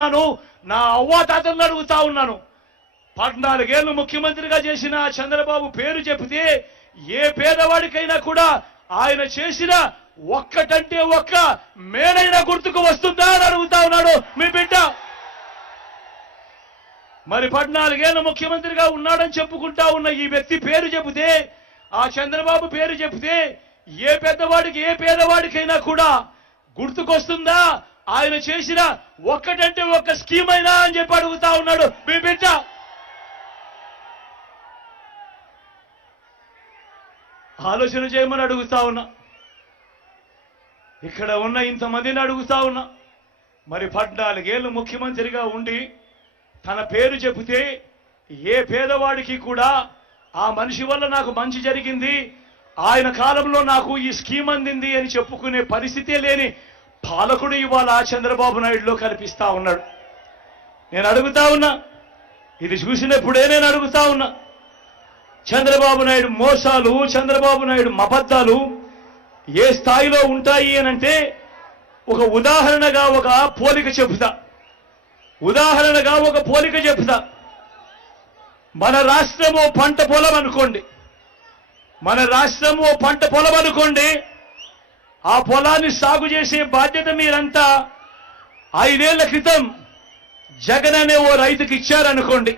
నా అవ్వాతాతలను అడుగుతా ఉన్నాను. 14 ఏళ్లు ముఖ్యమంత్రిగా చేసిన చంద్రబాబు పేరు చెబితే ఏ పేదవాడికైనా కూడా ఆయన చేసిన ఒక్కటంటే ఒక్క మేడైనా గుర్తుకు వస్తుందా అని అడుగుతా ఉన్నాడు మీ బిడ్డ. మరి 14 ఏళ్లు ముఖ్యమంత్రిగా ఉన్నాడని చెప్పుకుంటా ఉన్న ఈ వ్యక్తి పేరు చెబితే, ఆ చంద్రబాబు పేరు చెబితే ఏ పెద్దవాడికి ఏ పేదవాడికైనా కూడా గుర్తుకొస్తుందా ఆయన చేసిన ఒక్కటంటే ఒక్క స్కీమ్ అయినా అని చెప్పి అడుగుతా ఉన్నాడు మీ బిడ్డ. ఆలోచన చేయమని అడుగుతా ఉన్నా. ఇక్కడ ఉన్న ఇంతమందిని అడుగుతా ఉన్నా. మరి 14 ఏళ్లు ముఖ్యమంత్రిగా ఉండి తన పేరు చెబితే ఏ పేదవాడికి కూడా ఆ మనిషి వల్ల నాకు మంచి జరిగింది, ఆయన కాలంలో నాకు ఈ స్కీమ్ అందింది అని చెప్పుకునే పరిస్థితే లేని పాలకుడు ఇవాళ చంద్రబాబు నాయుడులో కనిపిస్తా ఉన్నాడు. నేను అడుగుతా ఉన్నా, ఇది చూసినప్పుడే నేను అడుగుతా ఉన్నా, చంద్రబాబు నాయుడు మోసాలు, చంద్రబాబు నాయుడు అబద్ధాలు ఏ స్థాయిలో ఉంటాయి అనంటే ఒక ఉదాహరణగా ఒక పోలిక చెబుతా. మన రాష్ట్రము పంట పొలం అనుకోండి. ఆ పొలాన్ని సాగు చేసే బాధ్యత మీరంతా 5 ఏళ్ల క్రితం జగన్ అనే ఓ రైతుకి ఇచ్చారనుకోండి.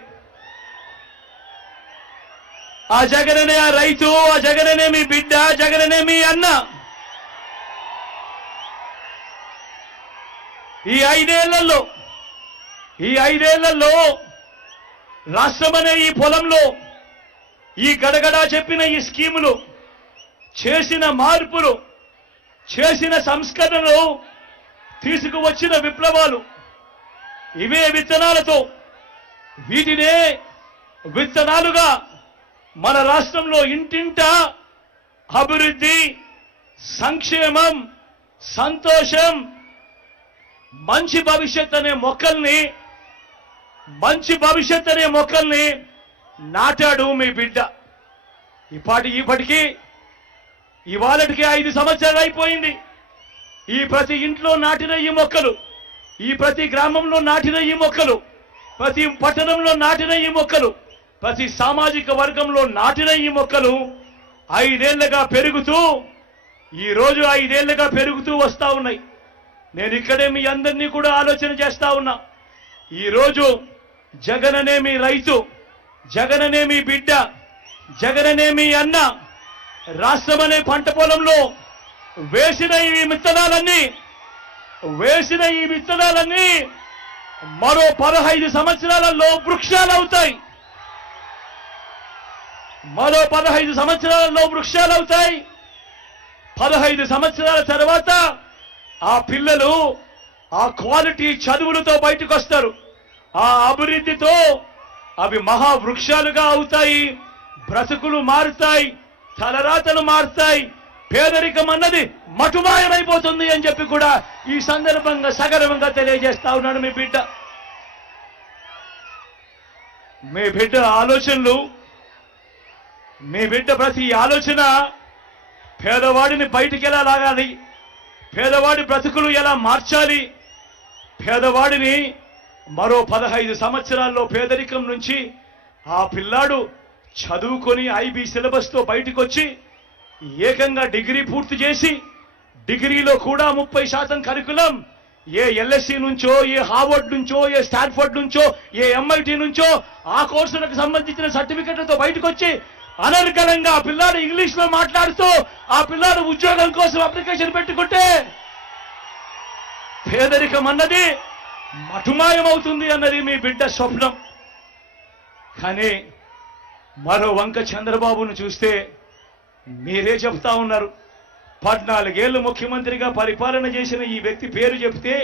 ఆ జగన్ అనే ఆ రైతు, ఆ జగన్ అనే మీ బిడ్డ, జగన్ అనే మీ అన్న ఈ 5 ఏళ్లలో రాష్ట్రం అనే ఈ పొలంలో ఈ గడగడా చెప్పిన ఈ స్కీములు, చేసిన మార్పులు, చేసిన సంస్కరణలు, తీసుకువచ్చిన విప్లవాలు, ఇవే విత్తనాలతో, వీటినే విత్తనాలుగా మన రాష్ట్రంలో ఇంటింటా అభివృద్ధి, సంక్షేమం, సంతోషం, మంచి భవిష్యత్ అనే మొక్కల్ని నాటాడు మీ బిడ్డ. ఇప్పటికీ ఇవాళకి 5 సంవత్సరాలు అయిపోయింది. ఈ ప్రతి ఇంట్లో నాటిన ఈ మొక్కలు, ఈ ప్రతి గ్రామంలో నాటిన ఈ మొక్కలు, ప్రతి పట్టణంలో నాటిన ఈ మొక్కలు, ప్రతి సామాజిక వర్గంలో నాటిన ఈ మొక్కలు 5 ఏళ్లుగా పెరుగుతూ, ఈరోజు 5 ఏళ్లుగా పెరుగుతూ వస్తా ఉన్నాయి. నేను ఇక్కడే మీ అందరినీ కూడా ఆలోచన చేస్తా ఉన్నా. ఈరోజు జగన్ అనే మీ రైతు, జగన్ అనే మీ బిడ్డ, జగన్ అనే మీ అన్న రాష్ట్రం అనే పంట పొలంలో వేసిన ఈ విత్తనాలన్నీ మరో 15 సంవత్సరాలలో వృక్షాలవుతాయి. 15 సంవత్సరాల తర్వాత ఆ పిల్లలు ఆ క్వాలిటీ చదువులతో బయటకు వస్తారు. ఆ అభివృద్ధితో అవి మహావృక్షాలుగా అవుతాయి. బ్రతుకులు మారుతాయి, తలరాతలు మారుతాయి, పేదరికం అన్నది మటుమాయమైపోతుంది అని చెప్పి కూడా ఈ సందర్భంగా సగర్వంగా తెలియజేస్తా ఉన్నాడు మీ బిడ్డ. మీ బిడ్డ ఆలోచనలు, మీ బిడ్డ ప్రతి ఆలోచన పేదవాడిని బయటికి ఎలా లాగాలి, పేదవాడి బ్రతుకులు ఎలా మార్చాలి, పేదవాడిని మరో 15 సంవత్సరాల్లో పేదరికం నుంచి ఆ పిల్లాడు చదువుకొని ఐబీ సిలబస్తో బయటకు వచ్చి ఏకంగా డిగ్రీ పూర్తి చేసి, డిగ్రీలో కూడా 30% కరికులం ఏ ఎల్ఎస్సి నుంచో, ఏ హార్వర్డ్ నుంచో, ఏ స్టాన్ఫర్డ్ నుంచో, ఏ ఎంఐటి నుంచో ఆ కోర్సులకు సంబంధించిన సర్టిఫికెట్లతో బయటకు వచ్చి అనర్గళంగా ఆ పిల్లాడు ఇంగ్లీష్ లో మాట్లాడుతూ ఆ పిల్లాడు ఉద్యోగం కోసం అప్లికేషన్ పెట్టుకుంటే పేదరికం అన్నది మటుమాయమవుతుంది అన్నది మీ బిడ్డ స్వప్నం. కానీ మరో వంక చంద్రబాబును చూస్తే మీరే చెప్తా ఉన్నారు. 14 ఏళ్లు ముఖ్యమంత్రిగా పరిపాలన చేసిన ఈ వ్యక్తి పేరు చెప్తే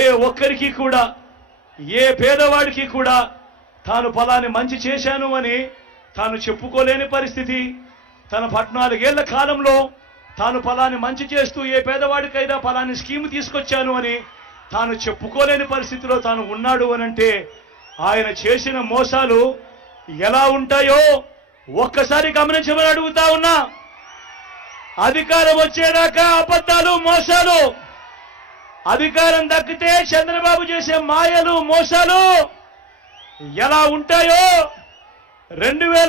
ఏ ఒక్కరికి కూడా, ఏ పేదవాడికి కూడా తాను ఫలాని మంచి చేశాను అని తాను చెప్పుకోలేని పరిస్థితి. తన 14 ఏళ్ల కాలంలో తాను ఫలాని మంచి చేస్తూ ఏ పేదవాడికైనా ఫలాని స్కీమ్ తీసుకొచ్చాను అని తాను చెప్పుకోలేని పరిస్థితిలో తాను ఉన్నాడు అనంటే ఆయన చేసిన మోసాలు ఎలా ఉంటాయో ఒక్కసారి గమనించమని అడుగుతా ఉన్నా. అధికారం వచ్చేదాకా అబద్ధాలు, మోసాలు, అధికారం దక్కితే చంద్రబాబు చేసే మాయలు మోసాలు ఎలా ఉంటాయో 2000